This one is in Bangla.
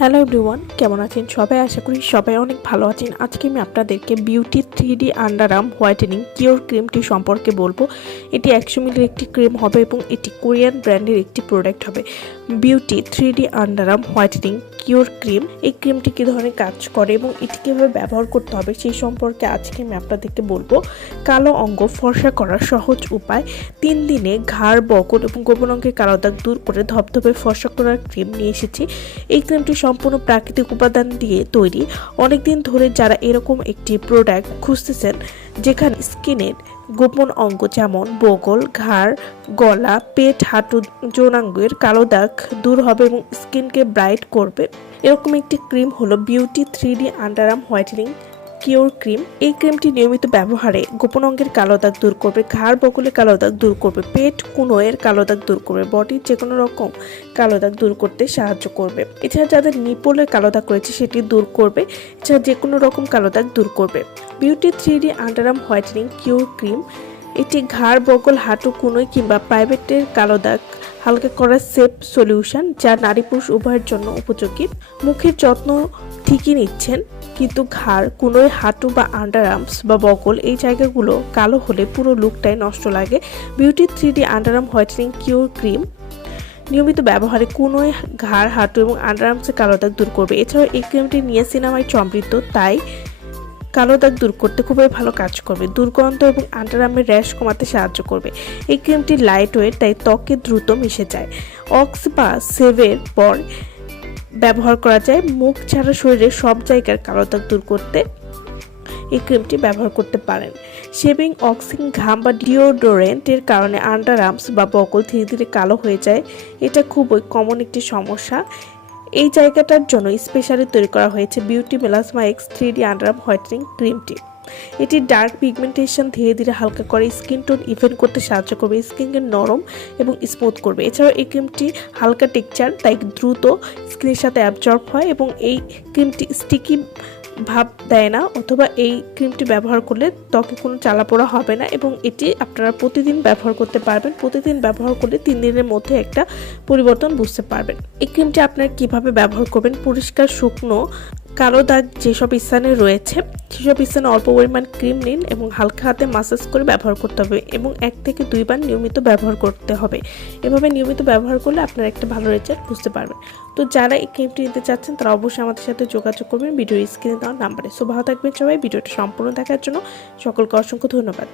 হ্যালো এভরিওয়ান, কেমন আছেন সবাই? আশা করি সবাই অনেক ভালো আছেন। আজকে আমি আপনাদেরকে beauty 3D under arm whitening cure ক্রিমটি সম্পর্কে বলবো। এটি 100 মিলির একটি ক্রিম হবে এবং এটি কোরিয়ান ব্র্যান্ডের একটি প্রোডাক্ট হবে। Beauty 3D under arm whitening cure cream, এই ক্রিমটি কী ধরনের কাজ করে এবং এটি কীভাবে ব্যবহার করতে হবে সেই সম্পর্কে আজকে আমি আপনাদেরকে বলবো। কালো অঙ্গ ফর্সা করার সহজ উপায়। 3 দিনে ঘাড়, বগল এবং গোপন অঙ্গের কালো দাগ দূর করে ধবধবে ফর্সা করার ক্রিম নিয়ে এসেছি। এই ক্রিমটি সম্পূর্ণ প্রাকৃতিক উপাদান দিয়ে তৈরি। অনেকদিন ধরে যারা এরকম একটি প্রোডাক্ট খুঁজতেছেন যেখানে স্কিনের গোপন অঙ্গ যেমন বগল, ঘাড়, গলা, পেট, হাঁটু, যৌনাঙ্গের কালো দাগ দূর হবে এবং স্কিনকে ব্রাইট করবে, এরকম একটি ক্রিম হলো beauty 3D under arm whitening cure cream. এই ক্রিমটি নিয়মিত ব্যবহারে গোপন অঙ্গের কালো দাগ দূর করবে, ঘাড়, বগলের কালো দাগ দূর করবে, পেট, কুনোয়ের কালো দাগ দূর করবে, বডির যে কোনো রকম কালো দাগ দূর করতে সাহায্য করবে। এছাড়া যাদের নিপলের কালো দাগ রয়েছে সেটি দূর করবে। এছাড়া যে কোনো রকম কালো দাগ দূর করবে। Beauty 3D under arm whitening cure cream এটি ঘাড়, বগল, হাঁটু, কুনোয় কিংবা প্রাইভেটের কালো দাগ হালকা করার সেফ সলিউশন, যা নারী পুরুষ উভয়ের জন্য উপযোগী। মুখের যত্ন ঠিকই নিচ্ছেন, কিন্তু ঘাড়, কুনোয়, হাঁটু বা আন্ডার আর্মস বা বগল এই জায়গাগুলো কালো হলে পুরো লুকটাই নষ্ট লাগে। Beauty 3D under arm whitening cure cream নিয়মিত ব্যবহারে কুনোয়, ঘাড়, হাঁটু এবং আন্ডার আর্মসের কালো দাগ দূর করবে। এছাড়াও এই ক্রিমটি নিয়াসিনামাইড সমৃদ্ধ, তাই কালো দাগ দূর করতে খুবই ভালো কাজ করবে। দুর্গন্ধ এবং আন্ডার আর্মের র্যাশ কমাতে সাহায্য করবে। এই ক্রিমটি লাইট ওয়েট, তাই ত্বকে দ্রুত মিশে যায়। অক্স বা সেভের পর ব্যবহার করা যায়। মুখ ছাড়া শরীরের সব জায়গার কালো দাগ দূর করতে এই ক্রিমটি ব্যবহার করতে পারেন। শেভিং, অক্সিং, ঘাম বা ডিওডোরেন্টের কারণে আন্ডার আর্মস বা বগল ধীরে ধীরে কালো হয়ে যায়। এটা খুবই কমন একটি সমস্যা। এই জায়গাটার জন্য স্পেশালি তৈরি করা হয়েছে beauty melasma X 3D under arm whitening ক্রিমটি। এটি ডার্ক পিগমেন্টেশন ধীরে ধীরে হালকা করে স্কিন টোন ইভেন করতে সাহায্য করবে, স্কিনকে নরম এবং স্মুথ করবে। এছাড়াও এই ক্রিমটি হালকা টেক্সচার, তাই দ্রুত স্কিনের সাথে অ্যাবজর্ব হয় এবং এই ক্রিমটি স্টিকি ভাব দেয় না, অথবা এই ক্রিমটি ব্যবহার করলে ত্বকে কোনো জ্বালাপোড়া হবে না এবং এটি আপনারা প্রতিদিন ব্যবহার করতে পারবেন। প্রতিদিন ব্যবহার করলে 3 দিনের মধ্যে একটা পরিবর্তন বুঝতে পারবেন। এই ক্রিমটি আপনারা কিভাবে ব্যবহার করবেন? পরিষ্কার শুকনো কালো দাগ যেসব স্থানে রয়েছে সেসব স্থানে অল্প পরিমাণ ক্রিম নিন এবং হালকা হাতে মাসাজ করে ব্যবহার করতে হবে এবং 1 থেকে 2 বার নিয়মিত ব্যবহার করতে হবে। এভাবে নিয়মিত ব্যবহার করলে আপনারা একটা ভালো রেজাল্ট বুঝতে পারবেন। তো যারা এই ক্রিমটি নিতে চাচ্ছেন তারা অবশ্যই আমাদের সাথে যোগাযোগ করবেন ভিডিও স্ক্রিনে দেওয়া নাম্বারে। সো ভালো থাকবেন সবাই। ভিডিওটা সম্পূর্ণ দেখার জন্য সকলকে অসংখ্য ধন্যবাদ।